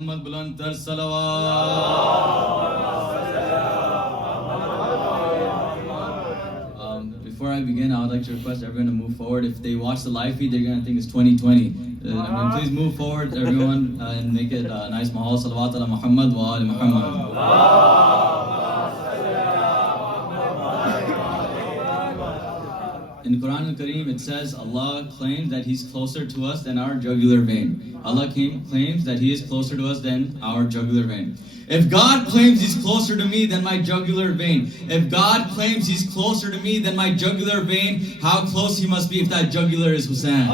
Muhammad buland tar salawat. Before I begin, I would like to request everyone to move forward. If they watch the live feed, they're going to think it's 2020. Please move forward, everyone, and make it a nice mahal. Salawat ala Muhammad wa ali Muhammad. In Quran al-Kareem, it says Allah claims that He's closer to us than our jugular vein. Allah claims that He is closer to us than our jugular vein. If God claims He's closer to me than my jugular vein, if God claims He's closer to me than my jugular vein, how close He must be if that jugular is Hussein. If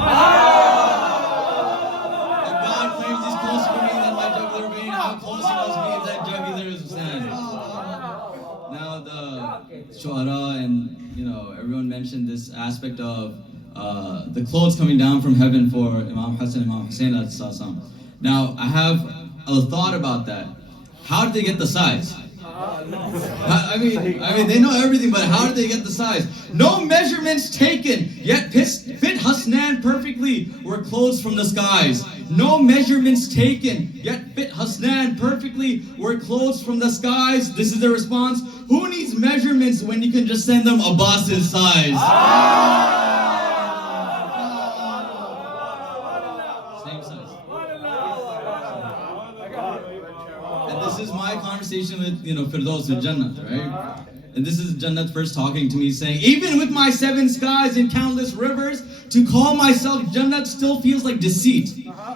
God claims He's closer to me than my jugular vein, how close He must be if that jugular is Hussein. Now the Shu'ara and everyone mentioned this aspect of the clothes coming down from heaven for Imam Hassan and Imam Hussein. Now I have a thought about that. How did they get the size? I mean, they know everything, but how did they get the size? No measurements taken, yet fit Hasnan perfectly were clothes from the skies. No measurements taken, yet fit Hasnan perfectly were clothes from the skies. This is the response. Who needs measurements when you can just send them Abbas's size? Same size. And this is my conversation with, Firdaus, with Jannat, right? And this is Jannat first talking to me saying, even with my 7 skies and countless rivers, to call myself Jannat still feels like deceit.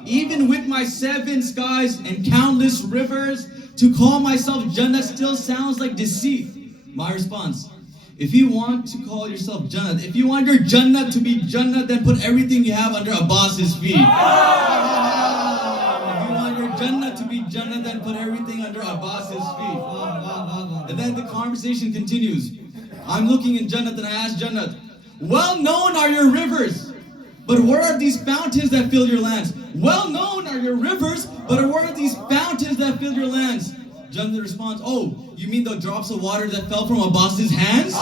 Even with my 7 skies and countless rivers, to call myself Jannat still sounds like deceit. My response, if you want to call yourself Jannat, if you want your Jannat to be Jannat, then put everything you have under Abbas's feet. If you want your Jannat to be Jannat, then put everything under Abbas's feet. And then the conversation continues. I'm looking in Jannat and I ask Jannat, well known are your rivers, but where are these fountains that fill your lands? Well known are your rivers, but where are these fountains that fill your lands? Jannat responds, oh, you mean the drops of water that fell from Abbas's hands?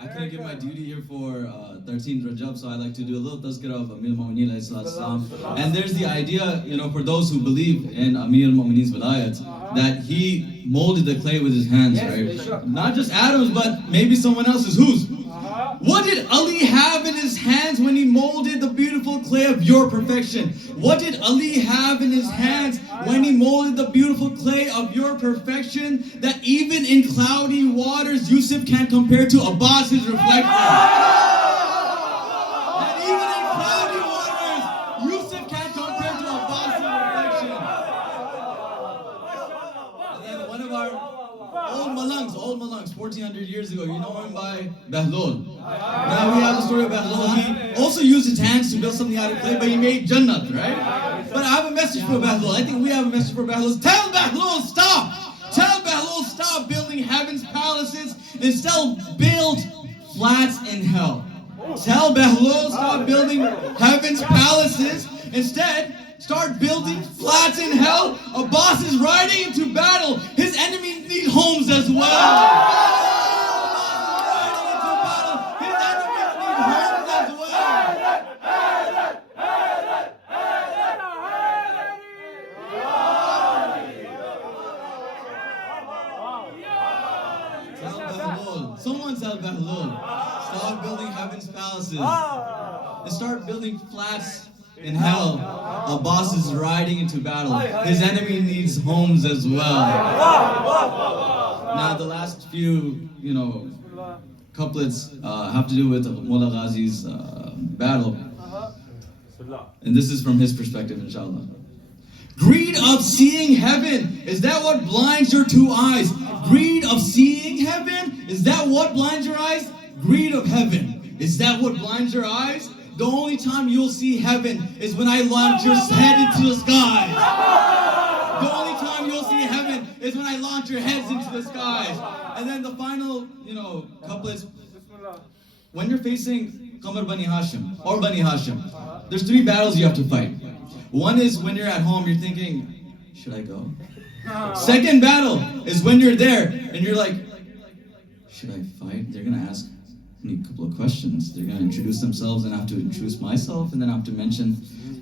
I couldn't get my duty here for 13th Rajab, so I like to do a little tazkirah of Amir-ul-Mu'mineen. And there's the idea, for those who believe in Amir-ul-Mu'mineen's wilayat, that he molded the clay with his hands, right? Not just Adam's, but maybe someone else's. Whose? What did Ali have in his hands when he molded the beautiful clay of your perfection? What did Ali have in his hands when he molded the beautiful clay of your perfection that even in cloudy waters Yusuf can't compare to Abbas's reflection? That even in cloudy waters Yusuf can't compare to Abbas's reflection. And then one of our old Malangs, 1400 years ago, you know him by Bahlul. Now we have the story of Bahlul. He also used his hands to build something out of clay, but he made Jannat, right? But I have a message for Bahlul. I think we have a message for Bahlul. Tell Bahlul, stop! Tell Bahlul, stop building heaven's palaces, instead build flats in hell. Tell Bahlul, stop building heaven's palaces, instead start building flats in hell. Abbas is riding into battle. His enemies need homes as well. Someone tell Bahlul, stop building heaven's palaces and start building flats in hell. Abbas is riding into battle. His enemy needs homes as well. Now the last few, couplets have to do with Mullah Ghazi's battle. And this is from his perspective, inshallah. Greed of seeing heaven, is that what blinds your 2 eyes? Greed of seeing heaven, is that what blinds your eyes? Greed of heaven, is that what blinds your eyes? The only time you'll see heaven is when I launch your head into the skies. The only time you'll see heaven is when I launch your heads into the skies. And then the final, couplets. When you're facing Qamar Bani Hashim or Bani Hashim, there's 3 battles you have to fight. One is when you're at home, you're thinking, should I go? Second battle is when you're there and you're like, should I fight? They're gonna ask me a couple of questions. They're gonna introduce themselves and I have to introduce myself and then I have to mention.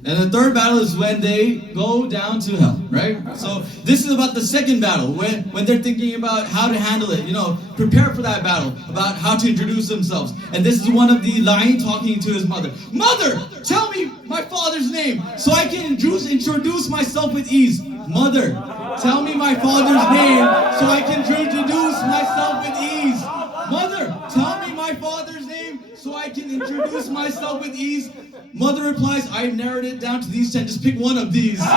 And the third battle is when they go down to hell, right? So this is about the second battle, when they're thinking about how to handle it, prepare for that battle, about how to introduce themselves. And this is one of the lion talking to his mother. Mother, tell me my father's name so I can introduce myself with ease. Mother, tell me my father's name so I can introduce myself with ease. Mother, tell me my father's name so I can introduce myself with ease. Mother replies, I've narrowed it down to these 10. Just pick one of these. I've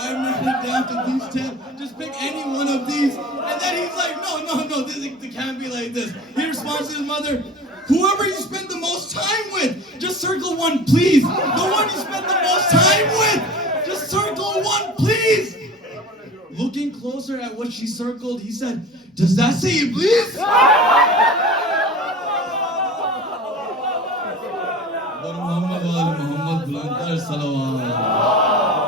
narrowed it down to these 10. Just pick any one of these. And then he's like, no, it can't be like this. He responds to his mother, whoever you spend the most time with, just circle one, please. The one you spend the most time with, just circle one, please. Looking closer at what she circled, he said, does that say Iblis? Muhammad Salawat.